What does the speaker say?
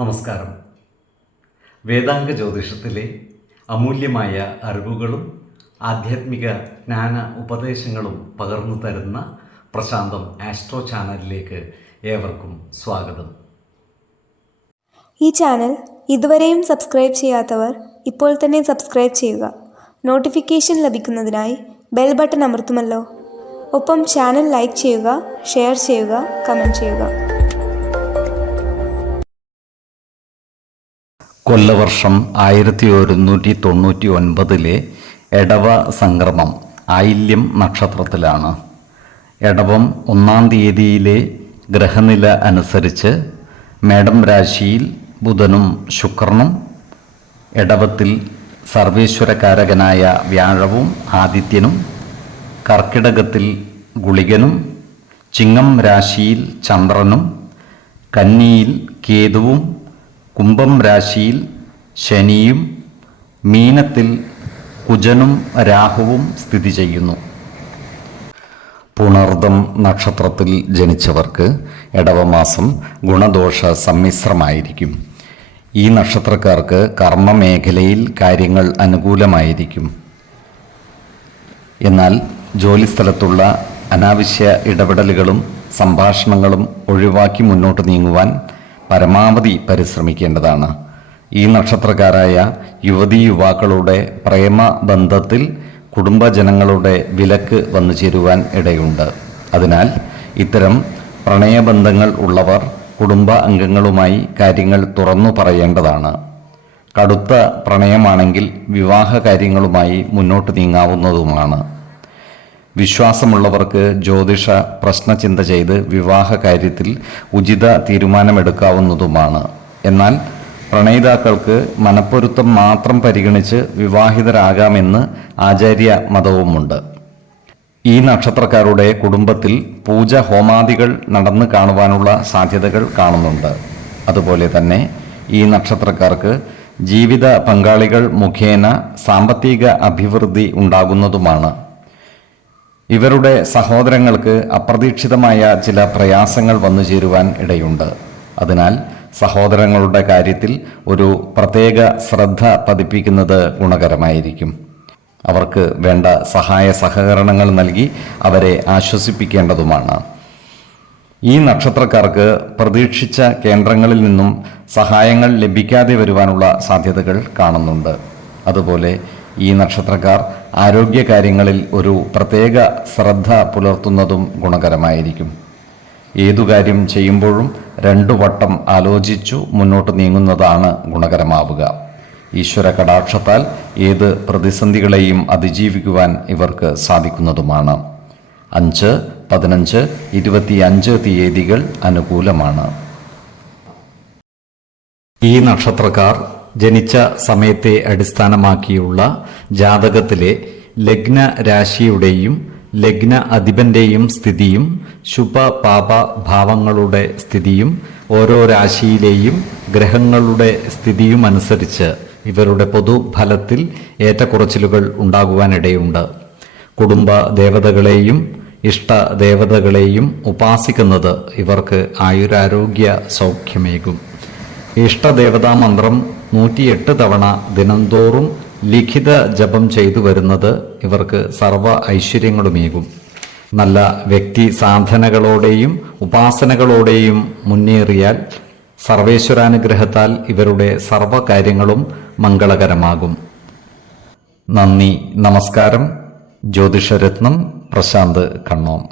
നമസ്കാരം. വേദാംഗ ജ്യോതിഷത്തിലെ അമൂല്യമായ അറിവുകളും ആധ്യാത്മിക ജ്ഞാന ഉപദേശങ്ങളും പകർന്നു തരുന്ന പ്രശാന്തം ആസ്ട്രോ ചാനലിലേക്ക് ഏവർക്കും സ്വാഗതം. ഈ ചാനൽ ഇതുവരെയും സബ്സ്ക്രൈബ് ചെയ്യാത്തവർ ഇപ്പോൾ തന്നെ സബ്സ്ക്രൈബ് ചെയ്യുക. നോട്ടിഫിക്കേഷൻ ലഭിക്കുന്നതിനായി ബെൽ ബട്ടൺ അമർത്തുമല്ലോ. ഒപ്പം ചാനൽ ലൈക്ക് ചെയ്യുക, ഷെയർ ചെയ്യുക, കമൻറ്റ് ചെയ്യുക. കൊല്ലവർഷം 1199 എടവ സംക്രമം ആയില്യം നക്ഷത്രത്തിലാണ്. എടവം 1-ാം തീയതിയിലെ ഗ്രഹനില അനുസരിച്ച് മേടം രാശിയിൽ ബുധനും ശുക്രനും, എടവത്തിൽ സർവേശ്വരകാരകനായ വ്യാഴവും ആദിത്യനും, കർക്കിടകത്തിൽ ഗുളികനും, ചിങ്ങം രാശിയിൽ ചന്ദ്രനും, കന്നിയിൽ കേതുവും, കുംഭം രാശിയിൽ ശനിയും, മീനത്തിൽ കുജനും രാഹുവും സ്ഥിതി ചെയ്യുന്നു. പുണർദം നക്ഷത്രത്തിൽ ജനിച്ചവർക്ക് എടവമാസം ഗുണദോഷ സമ്മിശ്രമായിരിക്കും. ഈ നക്ഷത്രക്കാർക്ക് കർമ്മമേഖലയിൽ കാര്യങ്ങൾ അനുകൂലമായിരിക്കും. എന്നാൽ ജോലിസ്ഥലത്തുള്ള അനാവശ്യ ഇടപെടലുകളും സംഭാഷണങ്ങളും ഒഴിവാക്കി മുന്നോട്ട് നീങ്ങുവാൻ പരമാവധി പരിശ്രമിക്കേണ്ടതാണ്. ഈ നക്ഷത്രക്കാരായ യുവതീ യുവാക്കളുടെ പ്രേമബന്ധത്തിൽ കുടുംബജനങ്ങളുടെ വിലക്ക് വന്നു ചേരുവാൻ ഇടയുണ്ട്. അതിനാൽ ഇത്തരം പ്രണയബന്ധങ്ങൾ ഉള്ളവർ കുടുംബ അംഗങ്ങളുമായി കാര്യങ്ങൾ തുറന്നു പറയേണ്ടതാണ്. കടുത്ത പ്രണയമാണെങ്കിൽ വിവാഹ കാര്യങ്ങളുമായി മുന്നോട്ട് നീങ്ങാവുന്നതുമാണ്. വിശ്വാസമുള്ളവർക്ക് ജ്യോതിഷ പ്രശ്നചിന്ത ചെയ്ത് വിവാഹ കാര്യത്തിൽ ഉചിത തീരുമാനമെടുക്കാവുന്നതുമാണ്. എന്നാൽ പ്രണയിതാക്കൾക്ക് മനപ്പൊരുത്തം മാത്രം പരിഗണിച്ച് വിവാഹിതരാകാമെന്ന് ആചാര്യ മതവുമുണ്ട്. ഈ നക്ഷത്രക്കാരുടെ കുടുംബത്തിൽ പൂജ ഹോമാദികൾ നടന്നു കാണുവാനുള്ള സാധ്യതകൾ കാണുന്നുണ്ട്. അതുപോലെ തന്നെ ഈ നക്ഷത്രക്കാർക്ക് ജീവിത പങ്കാളികൾ മുഖേന സാമ്പത്തിക അഭിവൃദ്ധി ഉണ്ടാകുന്നതുമാണ്. ഇവരുടെ സഹോദരങ്ങൾക്ക് അപ്രതീക്ഷിതമായ ചില പ്രയാസങ്ങൾ വന്നു ചേരുവാൻ ഇടയുണ്ട്. അതിനാൽ സഹോദരങ്ങളുടെ കാര്യത്തിൽ ഒരു പ്രത്യേക ശ്രദ്ധ പതിപ്പിക്കുന്നത് ഗുണകരമായിരിക്കും. അവർക്ക് വേണ്ട സഹായ സഹകരണങ്ങൾ നൽകി അവരെ ആശ്വസിപ്പിക്കേണ്ടതുമാണ്. ഈ നക്ഷത്രക്കാർക്ക് പ്രതീക്ഷിച്ച കേന്ദ്രങ്ങളിൽ നിന്നും സഹായങ്ങൾ ലഭിക്കാതെ വരുവാനുള്ള സാധ്യതകൾ കാണുന്നുണ്ട്. അതുപോലെ ഈ നക്ഷത്രക്കാർ ആരോഗ്യകാര്യങ്ങളിൽ ഒരു പ്രത്യേക ശ്രദ്ധ പുലർത്തുന്നതും ഗുണകരമായിരിക്കും. ഏതു കാര്യം ചെയ്യുമ്പോഴും 2 വട്ടം ആലോചിച്ചു മുന്നോട്ട് നീങ്ങുന്നതാണ് ഗുണകരമാവുക. ഈശ്വര കടാക്ഷത്താൽ ഏത് പ്രതിസന്ധികളെയും അതിജീവിക്കുവാൻ ഇവർക്ക് സാധിക്കുന്നതുമാണ്. 5, 15, 25 തീയതികൾ അനുകൂലമാണ്. ഈ നക്ഷത്രക്കാർ ജനിച്ച സമയത്തെ അടിസ്ഥാനമാക്കിയുള്ള ജാതകത്തിലെ ലഗ്ന രാശിയുടെയും ലഗ്ന അധിപന്റെയും സ്ഥിതിയും ശുഭ പാപ ഭാവങ്ങളുടെ സ്ഥിതിയും ഓരോ രാശിയിലെയും ഗ്രഹങ്ങളുടെ സ്ഥിതിയും അനുസരിച്ച് ഇവരുടെ പൊതുഫലത്തിൽ ഏറ്റക്കുറച്ചിലുകൾ ഉണ്ടാകുവാനിടയുണ്ട്. കുടുംബ ദേവതകളെയും ഇഷ്ട ദേവതകളെയും ഉപാസിക്കുന്നത് ഇവർക്ക് ആയുരാരോഗ്യ സൗഖ്യമേകും. ഇഷ്ടദേവതാ മന്ത്രം 108 തവണ ദിനംതോറും ലിഖിത ജപം ചെയ്തു വരുന്നത് ഇവർക്ക് സർവ ഐശ്വര്യങ്ങളുമേകും. നല്ല വ്യക്തി സാധനകളോടെയും ഉപാസനകളോടെയും മുന്നേറിയാൽ സർവേശ്വരാനുഗ്രഹത്താൽ ഇവരുടെ സർവകാര്യങ്ങളും മംഗളകരമാകും. നന്ദി, നമസ്കാരം. ജ്യോതിഷരത്നം പ്രശാന്ത് കണ്ണോം.